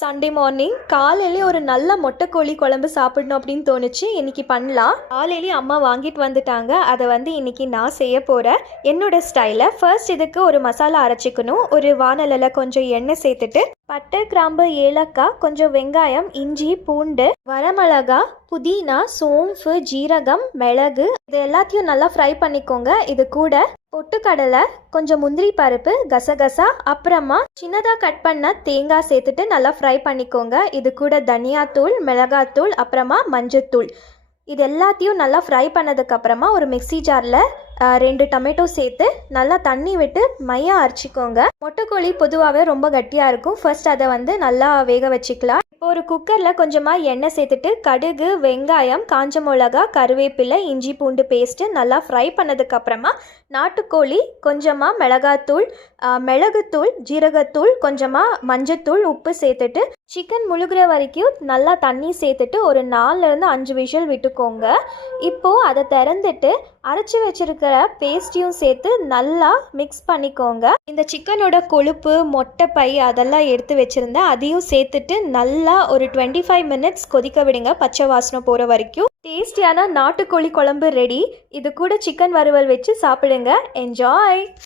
Sunday morning காலையிலே ஒரு நல்ல மொட்டைக்கோழி குழம்பு சாப்பிடணும் அப்படின்னு தோணுச்சு. இன்னைக்கு பண்ணலாம். காலையிலேயே அம்மா வாங்கிட்டு வந்துட்டாங்க. அதை இன்னைக்கு நான் செய்ய போகிறேன் என்னோட ஸ்டைலில். ஃபர்ஸ்ட் இதுக்கு ஒரு மசாலா அரைச்சிக்கணும். ஒரு வானலில் கொஞ்சம் எண்ணெய் சேர்த்துட்டு பட்டை, கிராம்பு, ஏலக்காய், கொஞ்சம் வெங்காயம், இஞ்சி, பூண்டு, வரமிளகா, புதினா, சோம்பு, ஜீரகம், மிளகு இது எல்லாத்தையும் நல்லா ஃப்ரை பண்ணிக்கோங்க. இது கூட பொட்டுக்கடலை, கொஞ்சம் முந்திரி பருப்பு, கசகசா, அப்புறமா சின்னதாக கட் பண்ண தேங்காய் சேர்த்துட்டு நல்லா ஃப்ரை பண்ணிக்கோங்க. இது கூட தனியாத்தூள், மிளகாத்தூள், அப்புறமா மஞ்சத்தூள் இது எல்லாத்தையும் நல்லா ஃப்ரை பண்ணதுக்கப்புறமா ஒரு மிக்ஸி ஜாரில் 2 டொமேட்டோ சேர்த்து நல்லா தண்ணி விட்டு மையாக அரைச்சிக்கோங்க. மொட்டைக்கோழி பொதுவாகவே ரொம்ப கட்டியாக இருக்கும். ஃபர்ஸ்ட் அதை நல்லா வேக வச்சுக்கலாம். இப்போ ஒரு குக்கரில் கொஞ்சமாக எண்ணெய் சேர்த்துட்டு கடுகு, வெங்காயம், காஞ்ச மிளகா, கருவேப்பிலை, இஞ்சி பூண்டு பேஸ்ட்டு நல்லா ஃப்ரை பண்ணதுக்கப்புறமா நாட்டுக்கோழி, கொஞ்சமாக மிளகாத்தூள், மிளகுத்தூள், ஜீரகத்தூள், கொஞ்சமாக மஞ்சத்தூள், உப்பு சேர்த்துட்டு சிக்கன் முழுகிற வரைக்கும் நல்லா தண்ணி சேர்த்துட்டு ஒரு 4லேருந்து 5 விசில் விட்டுக்கோங்க. இப்போது அதை திறந்துட்டு அரைச்சி வச்சிருக்கிற பேஸ்ட்டையும் சேர்த்து நல்லா மிக்ஸ் பண்ணிக்கோங்க. இந்த சிக்கனோட கொழுப்பு, மொட்டைப்பை அதெல்லாம் எடுத்து வச்சுருந்தேன். அதையும் சேர்த்துட்டு நல்லா ஒரு 25 மினிட்ஸ் கொதிக்க விடுங்க, பச்சை வாசனை போகிற வரைக்கும். டேஸ்டியான நாட்டுக்கோழி குழம்பு ரெடி. இது கூட சிக்கன் வறுவல் வச்சு சாப்பிடுங்க. என்ஜாய்.